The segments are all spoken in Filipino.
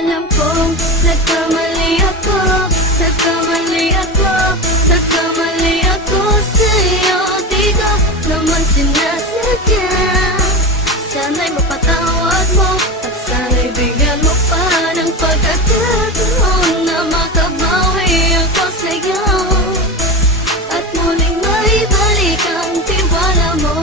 Alam kong nagkamali ako, nagkamali ako, nagkamali ako sa'yo. Di ko naman sinasadya. Sana'y mapatawad mo at sana'y bigyan mo pa ng pagkakataon na makabawi ako sa'yo at muling maibalik ang tiwala mo.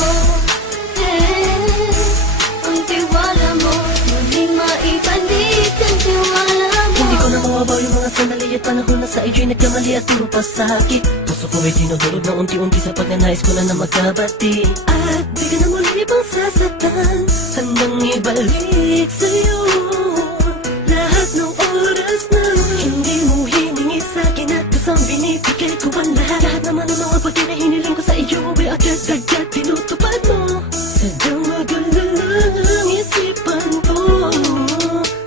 Ang tiwala mo, muling maibalik ang tiwala mo. Hindi ko na mawabaw yung mga sandali at panahon na sa iyo'y nagkamali at puro pasakit. Puso ko ay dinudurog na unti-unti sa pagnanais ko na magkabati. At di ka na muli ibang sasaktan, handang ibalik sa'yo lahat ng oras na hindi mo hiningi sa'kin at kusang binibigay ko ang lahat. Lahat naman ng mga bagay na hiniling ko sa iyo ay agad-agad tinutupad mo. Sadyang magulo lang ang isipan ko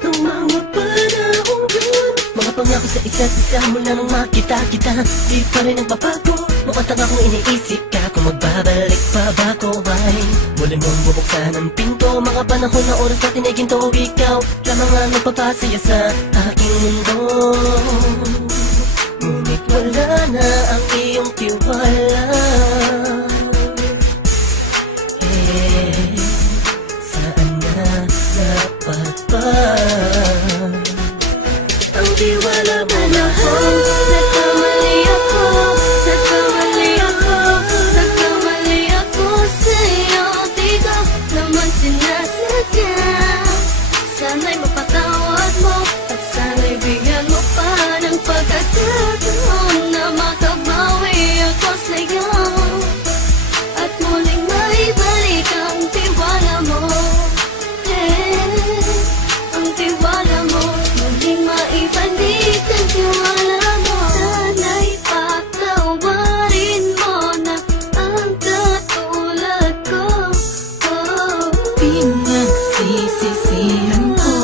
ng mga panahong yun. Mga pangako sa isa't isa mula nung makita kita, di pa rin nagbabago. Mukhang akong iniisip ka kung magbabalik pa ba ko ay muli mong bubuksan ang pinto. Mga panahon na oras natin ay ginto, ikaw lamang ang nagpapasaya sa aking mundo. Ngunit wala na ang iyong tiwala. Saan na dapat ba ang tiwala mo? Nagkamali ako, nagkamali ako, nagkamali ako sa'yo. Di ko naman sinasadya. Sana'y mapatawad mo at sana'y bigyan mo pa ng pagkakataon na makabawi ako sa'yo at muling maibalik ang tiwala mo. Ang tiwala mo, muling maibalik ang tiwala mo. Sana'y patawarin mo na ang katulad ko. Pinagsisisihan ko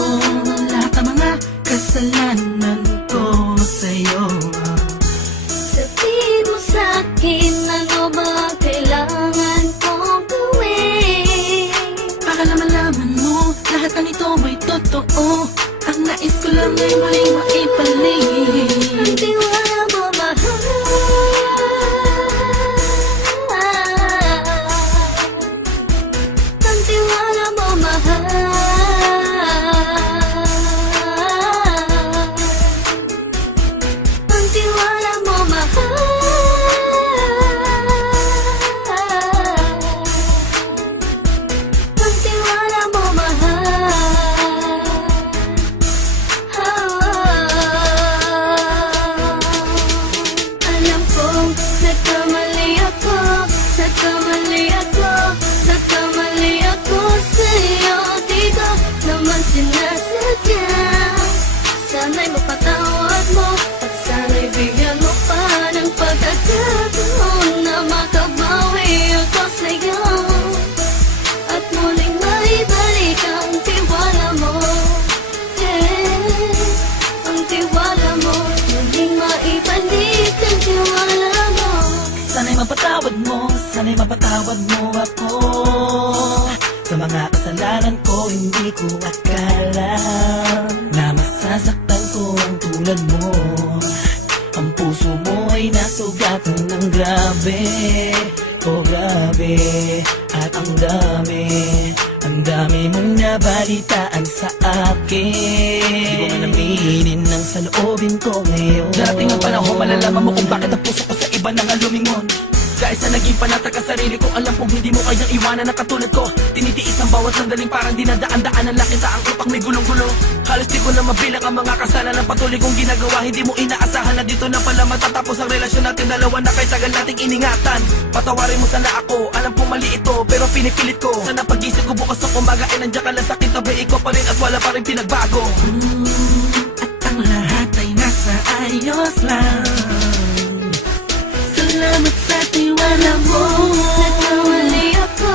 lahat ng mga kasalanan ko sa'yo. Sabihin mo sa'kin ano ba ang kailangan kong gawin Para malaman mo lahat ng ito ay totoo. Ang nais ko lang ay muling maibalik ang tiwala mo, mahal. Ang tiwala mo, mahal. Ang tiwala mo, mahal. Ang tiwala mo, mahal. Alam kong nagkamali ako, nagkamali ako, nagkamali ako sa'yo. Di ko naman sinasadya. Sana'y mapatawad mo at sana'y bigyan mo pa ng pagkakataon na makabawi ako sa'yo at muling maibalik ang tiwala mo. Ang tiwala mo, muling maibalik ang tiwala mo. Sana'y mapatawad mo ako sa mga kasalanan ko. Hindi ko akala na masasaktan ko ang tulad mo. Ang puso mo ay nasugatan ng grabe, oh grabe. At ang dami mong nabalitaan sa akin. Di ko man aminin ang saloobin ko ngayon. Darating ang panahon, malalaman mo kung bakit ang puso ko sa iba nang lumingon. Dahil sa naging panatag ka sarili ko, alam kong hindi mo kayang iwanan na katulad ko. Tinitiis ang bawat sandaling parang dinadaan-daan ang lakita ang utak may gulong-gulo. Halos di ko na mabilang ang mga kasalanan ng patuloy kong ginagawa. Hindi mo inaasahan na dito na pala matatapos ang relasyon natin dalawa na kay tagal nating iningatan. Patawarin mo sana ako, alam kong mali ito pero pinipilit ko. Sana pag-isip ko bukas ng umaga ay nandiyan ka lang sa kitabi ko pa rin at wala pa rin pinagbago. At ang lahat ay nasa ayos lang. Salamat sa tiwala mo. Nagkamali ako,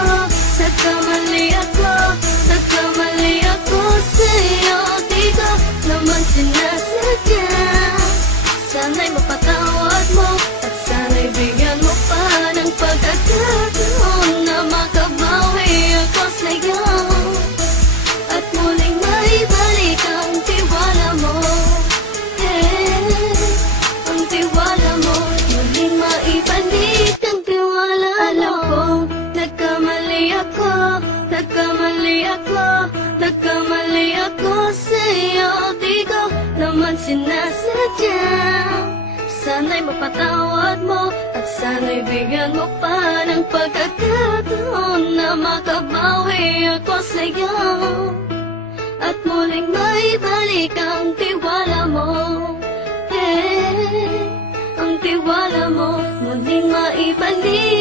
nagkamali ako, nagkamali ako sa'yo. Di ko naman sinasadya. Sana'y mapatawad mo at sana'y bigyan mo pa ng pagkakataon na makabawi ako sa'yo at muling maibalik ang tiwala sinasadya. Sana'y mapatawad mo at sana'y bigyan mo pa ng pagkakataon na makabawi ako sa'yo at muling maibalik ang tiwala mo. Ang tiwala mo muling maibalik.